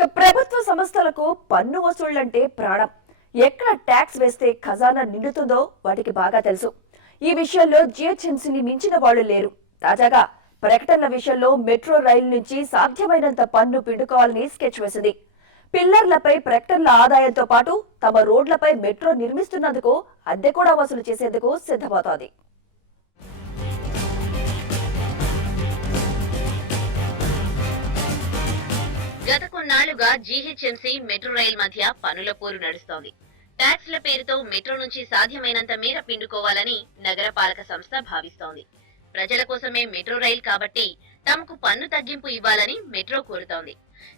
ప్రభుత్వ సంస్థలకు పన్ను వసూళ్లంటే ప్రాణం. ఎక్కడ ట్యాక్స్ వేస్తే ఖజానా నిండుతుందో వాటికి బాగా తెలుసు. ఈ విషయంలో జిహెచ్ఎంసీని మించిన వాళ్లు లేరు. తాజాగా ప్రకటనల విషయంలో మెట్రో రైలు నుంచి సాధ్యమైనంత పన్ను పిండుకోవాలని స్కెచ్ వేసింది. పిల్లర్లపై ప్రకటనల ఆదాయంతో పాటు తమ రోడ్లపై మెట్రో నిర్మిస్తున్నందుకు అద్దె కూడా వసూలు చేసేందుకు సిద్ధమవుతోంది. గత కొన్నాళ్లుగా జీహెచ్ఎంసీ మెట్రో రైల్ మధ్య పనుల పోరు నడుస్తోంది. ట్యాక్స్ల పేరుతో మెట్రో నుంచి సాధ్యమైనంత మేర పిండుకోవాలని నగరపాలక సంస్థ భావిస్తోంది. ప్రజల కోసమే మెట్రో రైల్ కాబట్టి తమకు పన్ను తగ్గింపు ఇవ్వాలని మెట్రో కోరుతోంది.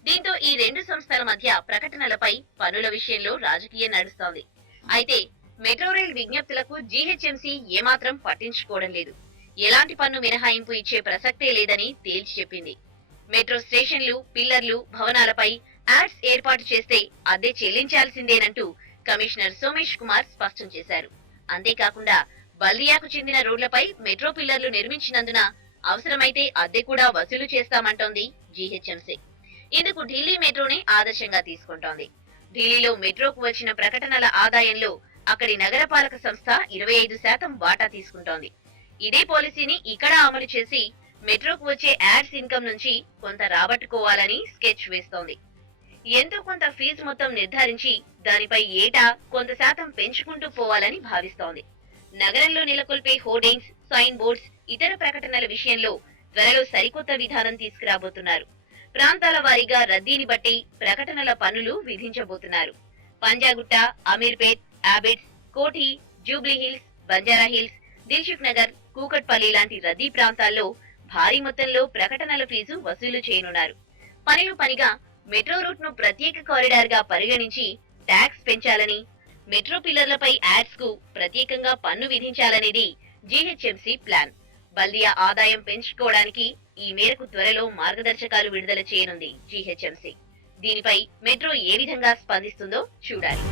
దీంతో ఈ రెండు సంస్థల మధ్య ప్రకటనలపై పన్నుల విషయంలో రాజకీయం నడుస్తోంది. అయితే మెట్రో రైల్ విజ్ఞప్తులకు జీహెచ్ఎంసీ ఏమాత్రం పట్టించుకోవడం లేదు. ఎలాంటి పన్ను మినహాయింపు ఇచ్చే ప్రసక్తే లేదని తేల్చి చెప్పింది. మెట్రో స్టేషన్లు, పిల్లర్లు, భవనాలపై యాడ్స్ ఏర్పాటు చేస్తే అద్దె చెల్లించాల్సిందేనంటూ కమిషనర్ సోమేష్ కుమార్ స్పష్టం చేశారు. అంతేకాకుండా బల్దియాకు చెందిన రోడ్లపై మెట్రో పిల్లర్లు నిర్మించినందున అవసరమైతే అద్దె కూడా వసూలు చేస్తామంటోంది జీహెచ్ఎంసీ. ఇందుకు ఢిల్లీ మెట్రోనే ఆదర్శంగా తీసుకుంటోంది. ఢిల్లీలో మెట్రోకు వచ్చిన ప్రకటనల ఆదాయంలో అక్కడి నగరపాలక సంస్థ 25% వాటా తీసుకుంటోంది. ఇదే పాలసీని ఇక్కడ అమలు చేసి మెట్రోకు వచ్చే యాడ్స్ ఇన్కమ్ నుంచి కొంత రాబట్టుకోవాలని స్కెచ్ వేస్తోంది. ఎంతో కొంత ఫీజు మొత్తం నిర్ధారించి దానిపై ఏటా కొంత శాతం పెంచుకుంటూ పోవాలని భావిస్తోంది. నగరంలో నెలకొల్పే హోర్డింగ్స్, సైన్ బోర్డ్స్, ఇతర ప్రకటనల విషయంలో త్వరలో సరికొత్త విధానం తీసుకురాబోతున్నారు. ప్రాంతాల వారీగా రద్దీని బట్టి ప్రకటనల పన్నులు విధించబోతున్నారు. పంజాగుట్ట, అమీర్పేట్, ఆబిడ్స్, కోఠి, జూబ్లీ హిల్స్, బంజారా హిల్స్, దిల్సుఖ్ నగర్, కూకట్పల్లి లాంటి రద్దీ ప్రాంతాల్లో భారీ మొత్తంలో ప్రకటనల ఫీజు వసూలు చేయనున్నారు. పనిగా మెట్రో రూట్ ను ప్రత్యేక కారిడార్ గా పరిగణించి ట్యాక్స్ పెంచాలని, మెట్రో పిల్లర్లపై యాడ్స్ కు ప్రత్యేకంగా పన్ను విధించాలనేది జీహెచ్ఎంసీ ప్లాన్. బల్దియా ఆదాయం పెంచుకోవడానికి ఈ మేరకు త్వరలో మార్గదర్శకాలు విడుదల చేయనుంది జీహెచ్ఎంసీ. దీనిపై మెట్రో ఏ విధంగా స్పందిస్తుందో చూడాలి.